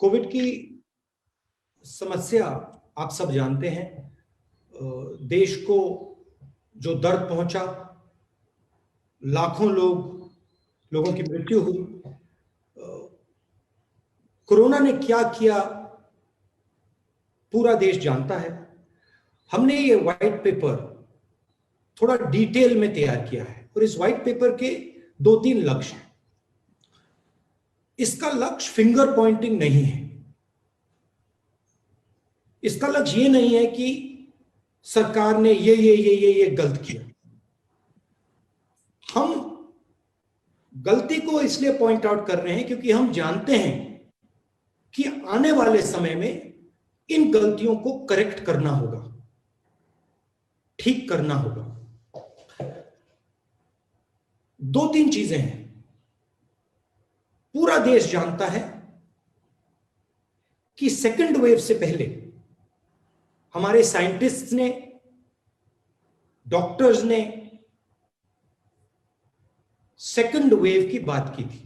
Covid की समस्या आप सब जानते हैं। देश को जो दर्द पहुंचा, लाखों लोगों की मृत्यु हुई। कोरोना ने क्या किया पूरा देश जानता है। हमने ये व्हाइट पेपर थोड़ा डिटेल में तैयार किया है और इस व्हाइट पेपर के 2-3 लक्ष्य हैं। इसका लक्ष्य फिंगर पॉइंटिंग नहीं है। इसका लक्ष्य ये नहीं है कि सरकार ने ये गलत किया। हम गलती को इसलिए पॉइंट आउट कर रहे हैं क्योंकि हम जानते हैं कि आने वाले समय में इन गलतियों को करेक्ट करना होगा, ठीक करना होगा। 2-3 चीजें हैं। पूरा देश जानता है कि सेकंड वेव से पहले हमारे साइंटिस्ट्स ने, डॉक्टर्स ने सेकंड वेव की बात की थी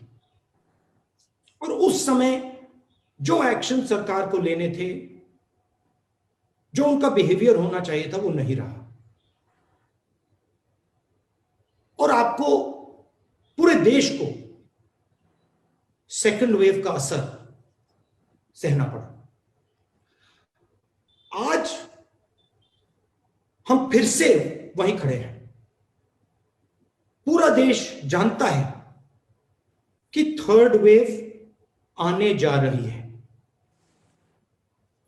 और उस समय जो एक्शन सरकार को लेने थे, जो उनका बिहेवियर होना चाहिए था, वो नहीं रहा और आपको, पूरे देश को सेकंड वेव का असर सहना पड़ा। आज हम फिर से वहीं खड़े हैं। पूरा देश जानता है कि थर्ड वेव आने जा रही है।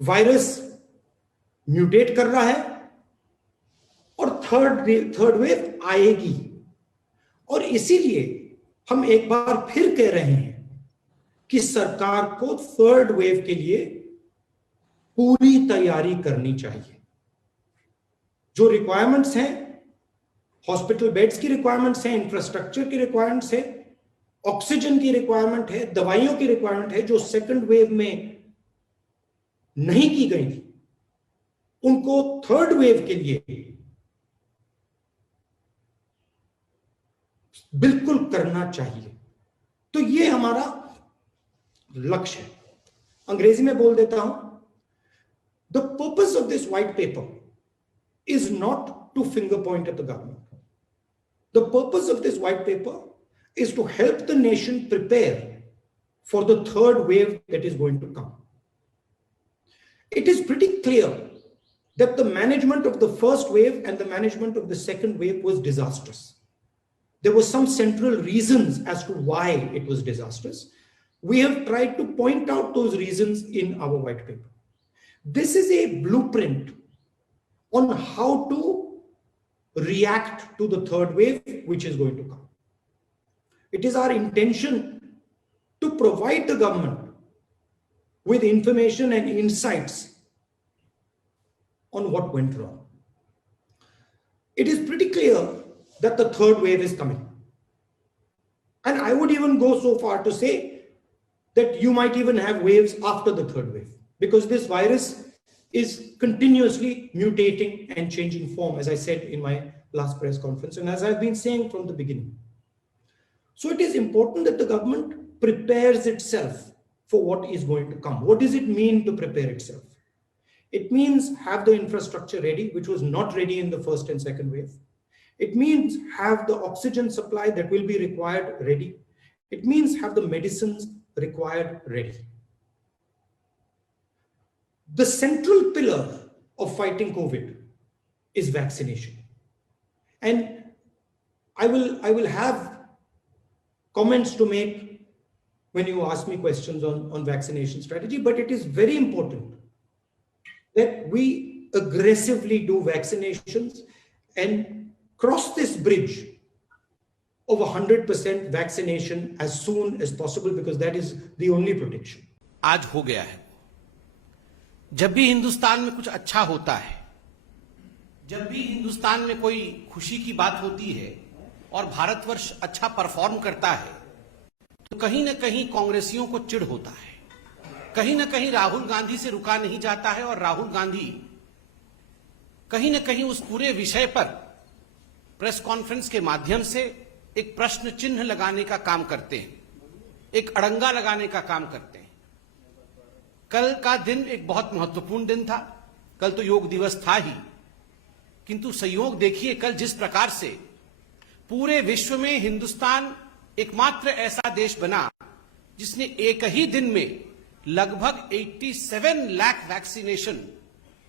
वायरस म्यूटेट कर रहा है और थर्ड वेव आएगी और इसीलिए हम एक बार फिर कह रहे हैं कि सरकार को थर्ड वेव के लिए पूरी तैयारी करनी चाहिए। जो रिक्वायरमेंट्स हैं, हॉस्पिटल बेड्स की रिक्वायरमेंट्स हैं, इंफ्रास्ट्रक्चर की रिक्वायरमेंट्स है, ऑक्सीजन की रिक्वायरमेंट है, दवाइयों की रिक्वायरमेंट है, जो सेकंड वेव में नहीं की गई थी, उनको थर्ड वेव के लिए बिल्कुल करना चाहिए। तो ये हमारा लक्ष्य है। अंग्रेजी में बोल देता हूं, the purpose of this white paper is not two finger point at the government. The purpose of this white paper is to help the nation prepare for the third wave that is going to come. It is pretty clear that the management of the first wave and the management of the second wave was disastrous. There were some central reasons as to why it was disastrous. We have tried to point out those reasons in our white paper. This is a blueprint on how to react to the third wave which is going to come. It is our intention to provide the government with information and insights on what went wrong. It is pretty clear that the third wave is coming. And I would even go so far to say that you might even have waves after the third wave, because this virus is continuously mutating and changing form, as I said in my last press conference, and as I've been saying from the beginning. So it is important that the government prepares itself for what is going to come. What does it mean to prepare itself? It means have the infrastructure ready, which was not ready in the first and second wave. It means have the oxygen supply that will be required ready. It means have the medicines required ready. The central pillar of fighting COVID is vaccination. And I will have comments to make when you ask me questions on vaccination strategy, but it is very important that we aggressively do vaccinations and cross this bridge of 100% vaccination as soon as possible, because that is the only protection. आज हो गया है। जब भी हिंदुस्तान में कुछ अच्छा होता है, जब भी हिंदुस्तान में कोई खुशी की बात होती है और भारतवर्ष अच्छा परफॉर्म करता है, तो कहीं ना कहीं कांग्रेसियों को चिढ़ होता है। कहीं ना कहीं राहुल गांधी से रुका नहीं जाता है और राहुल गांधी कहीं ना कहीं उस पूरे विषय पर प्रेस कॉन्फ्रेंस के माध्यम से एक प्रश्न चिन्ह लगाने का काम करते हैं, एक अड़ंगा लगाने का काम करते हैं। कल का दिन एक बहुत महत्वपूर्ण दिन था। कल तो योग दिवस था ही, किंतु संयोग देखिए कल जिस प्रकार से पूरे विश्व में हिंदुस्तान एकमात्र ऐसा देश बना जिसने एक ही दिन में लगभग 87 लाख वैक्सीनेशन,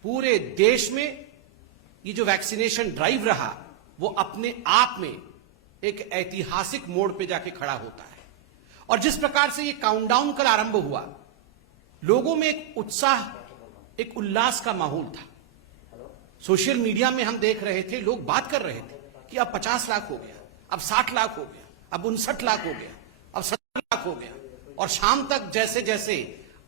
पूरे देश में ये जो वैक्सीनेशन ड्राइव रहा वो अपने आप में एक ऐतिहासिक मोड़ पे जाके खड़ा होता है। और जिस प्रकार से ये काउंटडाउन कल आरंभ हुआ, लोगों में एक उत्साह, एक उल्लास का माहौल था। सोशल मीडिया में हम देख रहे थे, लोग बात कर रहे थे कि अब 50 लाख हो गया, अब 60 लाख हो गया, अब 59 लाख हो गया, अब 70 लाख हो गया। और शाम तक जैसे जैसे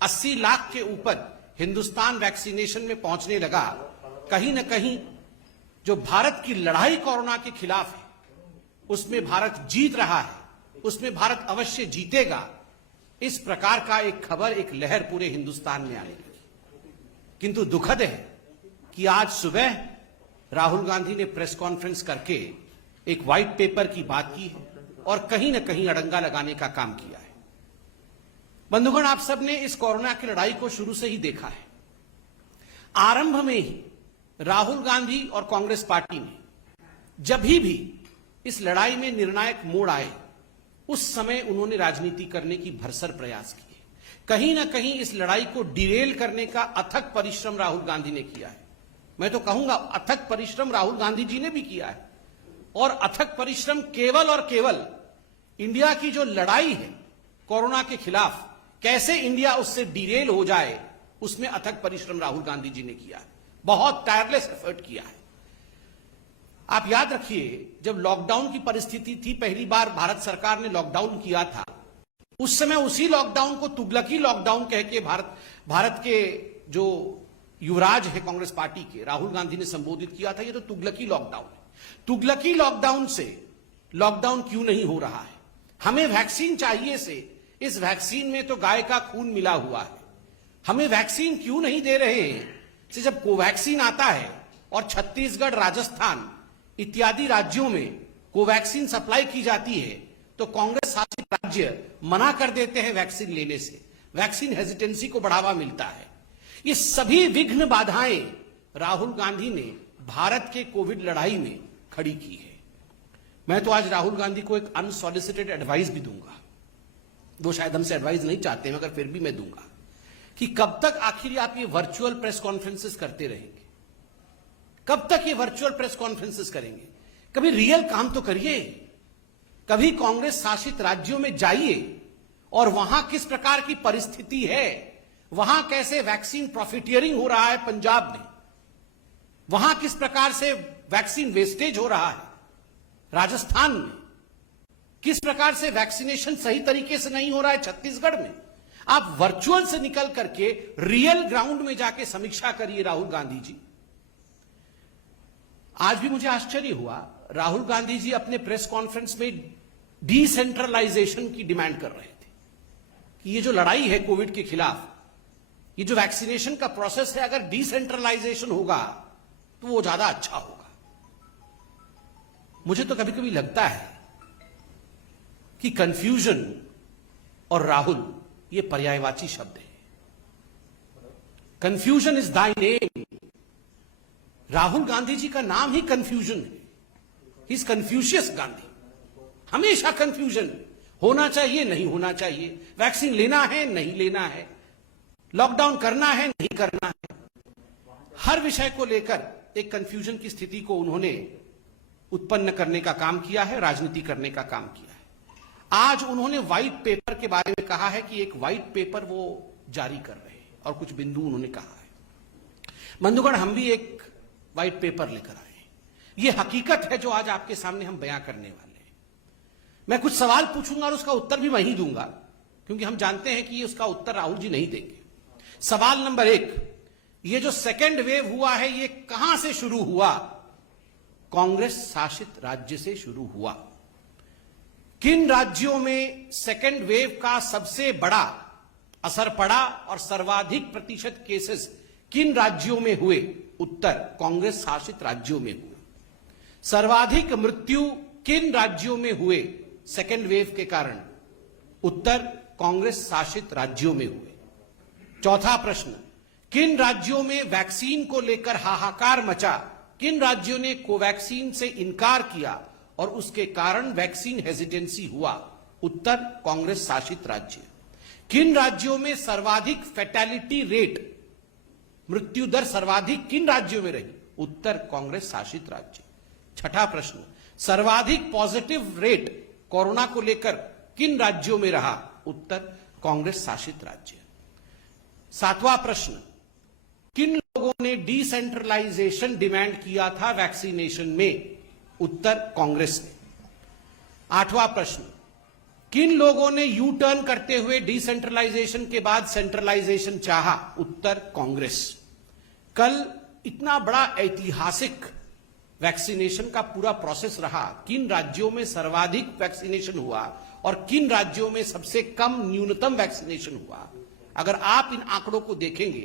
80 लाख के ऊपर हिंदुस्तान वैक्सीनेशन में पहुंचने लगा, कहीं ना कहीं जो भारत की लड़ाई कोरोना के खिलाफ है उसमें भारत जीत रहा है, उसमें भारत अवश्य जीतेगा, इस प्रकार का एक खबर, एक लहर पूरे हिंदुस्तान में आने लगी। किंतु दुखद है कि आज सुबह राहुल गांधी ने प्रेस कॉन्फ्रेंस करके एक व्हाइट पेपर की बात की है और कहीं ना कहीं अड़ंगा लगाने का काम किया है। बंधुगण, आप सबने इस कोरोना की लड़ाई को शुरू से ही देखा है। आरंभ में ही राहुल गांधी और कांग्रेस पार्टी ने जब भी इस लड़ाई में निर्णायक मोड़ आए, उस समय उन्होंने राजनीति करने की भरसर प्रयास किए। कहीं ना कहीं इस लड़ाई को डिरेल करने का अथक परिश्रम राहुल गांधी ने किया है। मैं तो कहूंगा अथक परिश्रम राहुल गांधी जी ने भी किया है। और अथक परिश्रम केवल और केवल इंडिया की जो लड़ाई है कोरोना के खिलाफ, कैसे इंडिया उससे डिरेल हो जाए, उसमें अथक परिश्रम राहुल गांधी जी ने किया है। बहुत टायरलेस एफर्ट किया है। आप याद रखिए, जब लॉकडाउन की परिस्थिति थी, पहली बार भारत सरकार ने लॉकडाउन किया था, उस समय उसी लॉकडाउन को तुगलकी लॉकडाउन कह के भारत के जो युवराज है कांग्रेस पार्टी के, राहुल गांधी ने संबोधित किया था, ये तो तुगलकी लॉकडाउन है। तुगलकी लॉकडाउन से लॉकडाउन क्यों नहीं हो रहा है? हमें वैक्सीन चाहिए से इस वैक्सीन में तो गाय का खून मिला हुआ है। हमें वैक्सीन क्यों नहीं दे रहे हैं? से जब कोवैक्सीन आता है और छत्तीसगढ़, राजस्थान इत्यादि राज्यों में कोवैक्सीन सप्लाई की जाती है, तो कांग्रेस शासित राज्य मना कर देते हैं वैक्सीन लेने से। वैक्सीन हेजिटेंसी को बढ़ावा मिलता है। ये सभी विघ्न बाधाएं राहुल गांधी ने भारत के कोविड लड़ाई में खड़ी की है। मैं तो आज राहुल गांधी को एक अनसॉलिसिटेड एडवाइस भी दूंगा। वो शायद हमसे एडवाइस नहीं चाहते, मगर फिर भी मैं दूंगा कि कब तक आखिर आप ये वर्चुअल प्रेस कॉन्फ्रेंसेस करते रहेंगे? कब तक ये वर्चुअल प्रेस कॉन्फ्रेंसेस करेंगे? कभी रियल काम तो करिए। कभी कांग्रेस शासित राज्यों में जाइए और वहां किस प्रकार की परिस्थिति है, वहां कैसे वैक्सीन प्रॉफिटियरिंग हो रहा है पंजाब में, वहां किस प्रकार से वैक्सीन वेस्टेज हो रहा है राजस्थान में, किस प्रकार से वैक्सीनेशन सही तरीके से नहीं हो रहा है छत्तीसगढ़ में। आप वर्चुअल से निकल करके रियल ग्राउंड में जाके समीक्षा करिए राहुल गांधी जी। आज भी मुझे आश्चर्य हुआ, राहुल गांधी जी अपने प्रेस कॉन्फ्रेंस में डिसेंट्रलाइजेशन की डिमांड कर रहे थे कि ये जो लड़ाई है कोविड के खिलाफ, ये जो वैक्सीनेशन का प्रोसेस है, अगर डिसेंट्रलाइजेशन होगा तो वो ज्यादा अच्छा होगा। मुझे तो कभी कभी लगता है कि कंफ्यूजन और राहुल ये पर्यायवाची शब्द है। Confusion is thy name. Rahul Gandhi ji का नाम ही कंफ्यूजन है। He is Confucius Gandhi. हमेशा कंफ्यूजन, होना चाहिए नहीं होना चाहिए, वैक्सीन लेना है नहीं लेना है, लॉकडाउन करना है नहीं करना है। हर विषय को लेकर एक कंफ्यूजन की स्थिति को उन्होंने उत्पन्न करने का काम किया है, राजनीति करने का काम किया है। आज उन्होंने व्हाइट पेपर के बारे में कहा है कि एक व्हाइट पेपर वो जारी कर रहे हैं और कुछ बिंदु उन्होंने कहा है। बंधुगण, हम भी एक व्हाइट पेपर लेकर आए हैं। ये हकीकत है जो आज आपके सामने हम बयां करने वाले हैं। मैं कुछ सवाल पूछूंगा और उसका उत्तर भी मैं ही दूंगा, क्योंकि हम जानते हैं कि उसका उत्तर राहुल जी नहीं देंगे। सवाल नंबर 1, ये जो सेकेंड वेव हुआ है ये कहां से शुरू हुआ? कांग्रेस शासित राज्य से शुरू हुआ। किन राज्यों में सेकेंड वेव का सबसे बड़ा असर पड़ा और सर्वाधिक प्रतिशत केसेस किन राज्यों में हुए? उत्तर, कांग्रेस शासित राज्यों में हुए। सर्वाधिक मृत्यु किन राज्यों में हुए सेकेंड वेव के कारण? उत्तर, कांग्रेस शासित राज्यों में हुए। चौथा प्रश्न, किन राज्यों में वैक्सीन को लेकर हाहाकार मचा, किन राज्यों ने कोवैक्सीन से इनकार किया और उसके कारण वैक्सीन हेजिटेंसी हुआ? उत्तर, कांग्रेस शासित राज्य। किन राज्यों में सर्वाधिक फैटेलिटी रेट, मृत्यु दर सर्वाधिक किन राज्यों में रही? उत्तर, कांग्रेस शासित राज्य। छठा प्रश्न, सर्वाधिक पॉजिटिव रेट कोरोना को लेकर किन राज्यों में रहा? उत्तर, कांग्रेस शासित राज्य। सातवां प्रश्न, किन लोगों ने डिसेंट्रलाइजेशन डिमांड किया था वैक्सीनेशन में? उत्तर, कांग्रेस ने। आठवां प्रश्न, किन लोगों ने यू टर्न करते हुए डिसेंट्रलाइजेशन के बाद सेंट्रलाइजेशन चाहा? उत्तर, कांग्रेस। कल इतना बड़ा ऐतिहासिक वैक्सीनेशन का पूरा प्रोसेस रहा, किन राज्यों में सर्वाधिक वैक्सीनेशन हुआ और किन राज्यों में सबसे कम न्यूनतम वैक्सीनेशन हुआ? अगर आप इन आंकड़ों को देखेंगे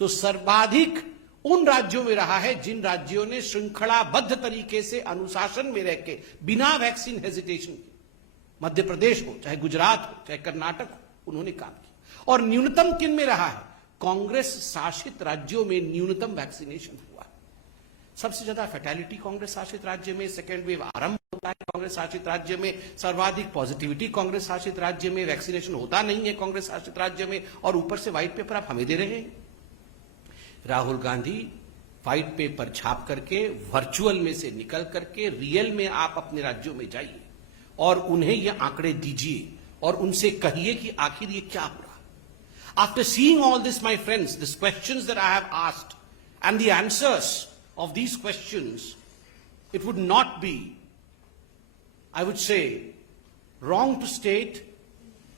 तो सर्वाधिक उन राज्यों में रहा है जिन राज्यों ने श्रृंखलाबद्ध तरीके से अनुशासन में रहकर बिना वैक्सीन हेजिटेशन के, मध्य प्रदेश हो चाहे गुजरात हो चाहे कर्नाटक हो, उन्होंने काम किया। और न्यूनतम किन में रहा है? कांग्रेस शासित राज्यों में न्यूनतम वैक्सीनेशन हुआ। सबसे ज्यादा फैटेलिटी कांग्रेस शासित राज्य में, सेकेंड वेव आरंभ होता है कांग्रेस शासित राज्य में, सर्वाधिक पॉजिटिविटी कांग्रेस शासित राज्य में, वैक्सीनेशन होता नहीं है कांग्रेस शासित राज्य में, और ऊपर से व्हाइट पेपर आप हमें दे रहे हैं। राहुल गांधी व्हाइट पेपर छाप करके, वर्चुअल में से निकल करके रियल में आप अपने राज्यों में जाइए और उन्हें ये आंकड़े दीजिए और उनसे कहिए कि आखिर ये क्या हो रहा। After seeing all this, my friends, these questions that I have asked and the answers of these questions, it would not be, I would say, wrong to state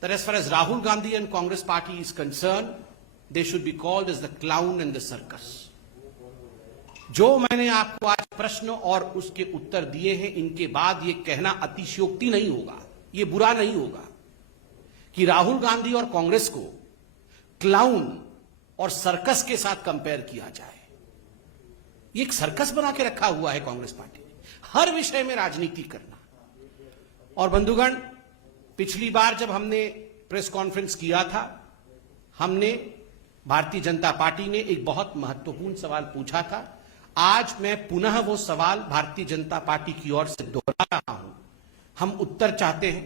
that as far as Rahul Gandhi and Congress party is concerned, they should be called as the clown and the circus. जो मैंने आपको आज प्रश्न और उसके उत्तर दिए हैं, इनके बाद ये कहना अतिशयोक्ति नहीं होगा, ये बुरा नहीं होगा कि राहुल गांधी और कांग्रेस को क्लाउन और सर्कस के साथ कंपेयर किया जाए। ये एक सर्कस बना के रखा हुआ है कांग्रेस पार्टी ने, हर विषय में राजनीति करना। और बंधुगण, पिछली बार जब हमने प्रेस कॉन्फ्रेंस किया था, हमने भारतीय जनता पार्टी ने एक बहुत महत्वपूर्ण सवाल पूछा था। आज मैं पुनः वो सवाल भारतीय जनता पार्टी की ओर से दोहरा रहा हूं। हम उत्तर चाहते हैं।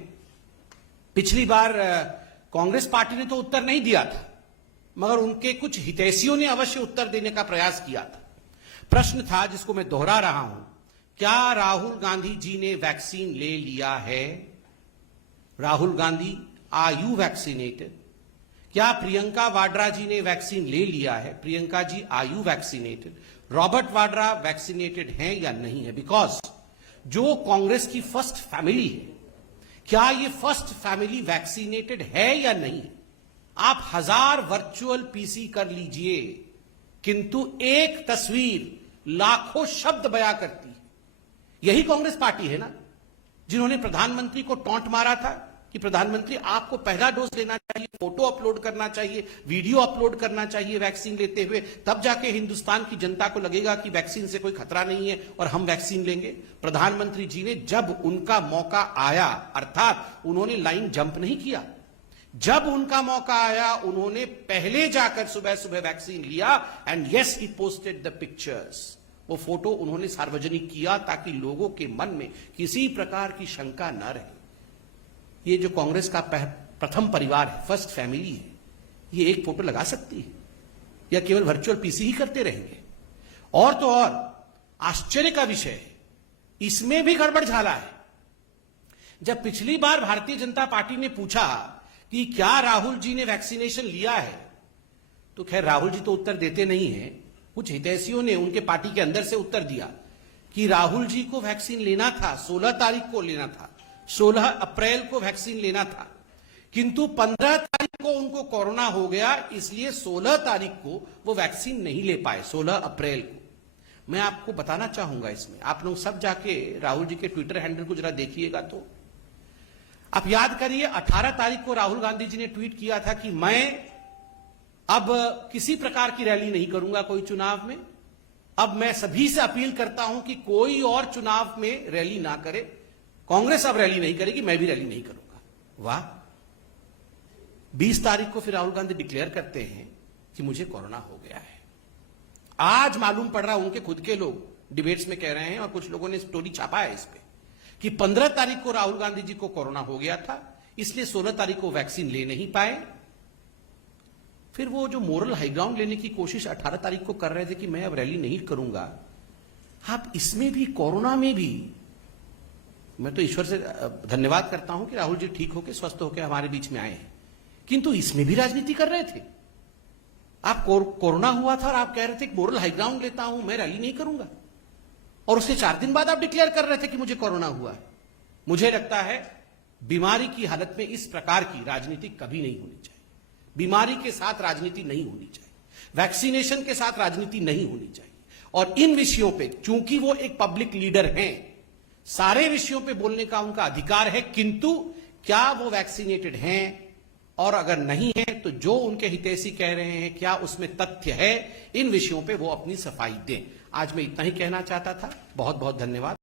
पिछली बार कांग्रेस पार्टी ने तो उत्तर नहीं दिया था, मगर उनके कुछ हितैषियों ने अवश्य उत्तर देने का प्रयास किया था। प्रश्न था जिसको मैं दोहरा रहा हूं, क्या राहुल गांधी जी ने वैक्सीन ले लिया है? Rahul Gandhi, are you vaccinated? क्या प्रियंका वाड्रा जी ने वैक्सीन ले लिया है? Priyanka ji, are you vaccinated? Robert Vadra vaccinated हैं या नहीं है? बिकॉज जो कांग्रेस की फर्स्ट फैमिली है, क्या ये फर्स्ट फैमिली वैक्सीनेटेड है या नहीं? आप 1000 वर्चुअल पीसी कर लीजिए, किंतु एक तस्वीर लाखों शब्द बयां करती है। यही कांग्रेस पार्टी है ना जिन्होंने प्रधानमंत्री को टॉन्ट मारा था कि प्रधानमंत्री आपको पहला डोज लेना चाहिए, फोटो अपलोड करना चाहिए, वीडियो अपलोड करना चाहिए वैक्सीन लेते हुए, तब जाके हिंदुस्तान की जनता को लगेगा कि वैक्सीन से कोई खतरा नहीं है और हम वैक्सीन लेंगे। प्रधानमंत्री जी ने जब उनका मौका आया, अर्थात उन्होंने लाइन जंप नहीं किया, जब उनका मौका आया उन्होंने पहले जाकर सुबह सुबह वैक्सीन लिया and yes he posted the pictures. वो फोटो उन्होंने सार्वजनिक किया ताकि लोगों के मन में किसी प्रकार की शंका न रहे। ये जो कांग्रेस का प्रथम परिवार है, फर्स्ट फैमिली है, ये एक फोटो लगा सकती है या केवल वर्चुअल पीसी ही करते रहेंगे? और तो और आश्चर्य का विषय है, इसमें भी गड़बड़ झाला है। जब पिछली बार भारतीय जनता पार्टी ने पूछा कि क्या राहुल जी ने वैक्सीनेशन लिया है, तो खैर राहुल जी तो उत्तर देते नहीं है, कुछ हितैषियों ने उनके पार्टी के अंदर से उत्तर दिया कि राहुल जी को वैक्सीन लेना था, 16 तारीख को लेना था, 16 अप्रैल को वैक्सीन लेना था, किंतु 15 तारीख को उनको कोरोना हो गया, इसलिए 16 तारीख को वो वैक्सीन नहीं ले पाए, 16 अप्रैल को। मैं आपको बताना चाहूंगा, इसमें आप लोग सब जाके राहुल जी के ट्विटर हैंडल को जरा देखिएगा तो आप याद करिए, 18 तारीख को राहुल गांधी जी ने ट्वीट किया था कि मैं अब किसी प्रकार की रैली नहीं करूंगा कोई चुनाव में, अब मैं सभी से अपील करता हूं कि कोई और चुनाव में रैली ना करे, कांग्रेस अब रैली नहीं करेगी, मैं भी रैली नहीं करूंगा। वाह। 20 तारीख को फिर राहुल गांधी डिक्लेयर करते हैं कि मुझे कोरोना हो गया है। आज मालूम पड़ रहा, उनके खुद के लोग डिबेट्स में कह रहे हैं और कुछ लोगों ने स्टोरी छापा है इस पे कि 15 तारीख को राहुल गांधी जी को कोरोना हो गया था, इसलिए 16 तारीख को वैक्सीन ले नहीं पाए। फिर वो जो मोरल हाई ग्राउंड लेने की कोशिश 18 तारीख को कर रहे थे कि मैं अब रैली नहीं करूंगा, आप इसमें भी, कोरोना में भी, मैं तो ईश्वर से धन्यवाद करता हूं कि राहुल जी ठीक होकर, स्वस्थ होकर हमारे बीच में आए हैं, किंतु इसमें भी राजनीति कर रहे थे। आप कोरोना हुआ था और आप कह रहे थे कि मोरल हाई ग्राउंड लेता हूं, मैं रैली नहीं करूंगा, और उसके 4 दिन बाद आप डिक्लेयर कर रहे थे कि मुझे कोरोना हुआ है। मुझे लगता है बीमारी की हालत में इस प्रकार की राजनीति कभी नहीं होनी चाहिए। बीमारी के साथ राजनीति नहीं होनी चाहिए, वैक्सीनेशन के साथ राजनीति नहीं होनी चाहिए। और इन विषयों पे, चूंकि वो एक पब्लिक लीडर हैं, सारे विषयों पे बोलने का उनका अधिकार है, किंतु क्या वो वैक्सीनेटेड हैं, और अगर नहीं है तो जो उनके हितैषी कह रहे हैं क्या उसमें तथ्य है, इन विषयों पे वो अपनी सफाई दें। आज मैं इतना ही कहना चाहता था। बहुत बहुत धन्यवाद।